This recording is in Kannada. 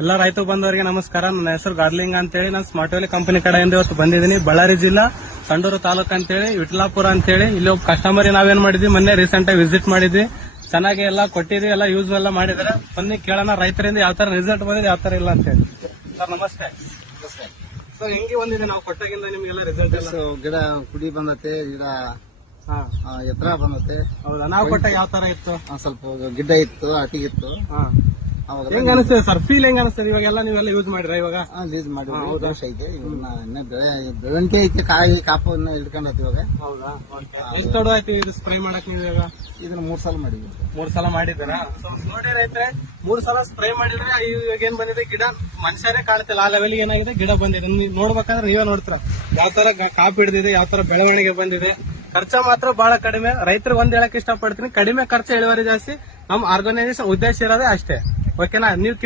ಎಲ್ಲ ರೈತ ಬಂದವರಿಗೆ ನಮಸ್ಕಾರ. ನನ್ನ ಹೆಸರು ಗಾರ್ಲಿಂಗ್ ಅಂತೇಳಿ ನಾನು ಸ್ಮಾರ್ಟ್ ವ್ಯಾಲಿ ಕಂಪನಿ ಕಡೆಯಿಂದ ಇವತ್ತು ಬಂದಿದ್ದೀನಿ. ಬಳ್ಳಾರಿ ಜಿಲ್ಲಾ ಸಂಡೂರು ತಾಲೂಕು ಅಂತೇಳಿ ವಿಟ್ಲಾಪುರ ಅಂತೇಳಿ ಇಲ್ಲಿ ಒಬ್ಬ ಕಸ್ಟಮರ್ ನಾವೇನ್ ಮಾಡಿದ್ವಿ ಮೊನ್ನೆ ರೀಸೆಂಟ್ ಆಗಿ ವಿಸಿಟ್ ಮಾಡಿದ್ವಿ. ಚೆನ್ನಾಗಿ ಎಲ್ಲ ಕೊಟ್ಟಿದ್ವಿ, ಎಲ್ಲ ಯೂಸ್ ಎಲ್ಲ ಮಾಡಿದ್ರೆ ಬನ್ನಿ ಕೇಳೋಣ ರೈತರಿಂದ ಯಾವ ತರ ರಿಸಲ್ಟ್ ಬಂದಿದೆ ಯಾವ ತರ ಇಲ್ಲ ಅಂತೇಳಿ. ಸರ್ ನಮಸ್ತೆ. ಸರ್ ಹೆಂಗೆ ಬಂದಿದೆ ನಾವು ಕೊಟ್ಟಾಗಿಂದ ನಿಮ್ಗೆಲ್ಲ ರಿಸಲ್ಟ್ ಎಲ್ಲ? ಗಿಡ ಕುಡಿ ಬಂದತೆ, ಗಿಡ ಎತ್ತರ ಬಂದತೆ. ಹೌದಾ? ನಾವು ಕೊಟ್ಟಾಗ ಯಾವ ತರ ಇತ್ತು? ಸ್ವಲ್ಪ ಗಿಡ್ಡ ಇತ್ತು, ಅಟಿಗಿತ್ತು. ಹೆಂಗ ಅನಿಸ್ತದೆ ಸರ್? ಫೀಲ್ ಹೆಂಗ ಅನಿಸ್ತದೆ ಇವಾಗೆಲ್ಲ ನೀವೆಲ್ಲ ಯೂಸ್ ಮಾಡಿರ? ಇವಾಗ ಲೀಸ್ ಮಾಡಿ ವರ್ಷ ಐತೆ. ಬೆಳವಣಿಗೆ ಐತೆ, ಕಾಯಿ ಕಾಪು ಹಿಡ್ಕೊಂಡೈತಿ ಇವಾಗ. ಹೌದಾ? ಎಷ್ಟು ದೊಡ್ಡ ಆಯ್ತು ಇದು ಸ್ಪ್ರೇ ಮಾಡಕ್ ನೀವು? ಇವಾಗ ಇದನ್ನ 3 ಸಲ ಮಾಡಿದ್ವಿ. 3 ಸಲ ಮಾಡಿದ್ದೀರಾ? ನೋಡಿ ರೈತರೆ, 3 ಸಲ ಸ್ಪ್ರೇ ಮಾಡಿದ್ರೆ ಇವಾಗ ಏನ್ ಬಂದಿದೆ, ಗಿಡ ಮನುಷ್ಯರೇ ಕಾಣ್ತಿಲ್ಲ ಆ ಲೆವೆಲ್ ಏನಾಗಿದೆ, ಗಿಡ ಬಂದಿದೆ. ನೀವು ನೋಡ್ಬೇಕಂದ್ರೆ ನೀವೇ ನೋಡ್ತೀರ ಯಾವ ತರ ಕಾಪು ಹಿಡಿದಿದೆ, ಯಾವ ತರ ಬೆಳವಣಿಗೆ ಬಂದಿದೆ. ಖರ್ಚ ಮಾತ್ರ ಬಹಳ ಕಡಿಮೆ. ರೈತರಿಗೆ ಒಂದ್ ಹೇಳಕ್ ಇಷ್ಟಪಡ್ತೀನಿ, ಕಡಿಮೆ ಖರ್ಚು ಇಳುವರಿ ಜಾಸ್ತಿ. ನಮ್ಮ ಆರ್ಗನೈಸೇಷನ್ ಉದ್ದೇಶ ಇರೋದೇ ಅಷ್ಟೇ. ಓಕೆನಾ? ನೀವು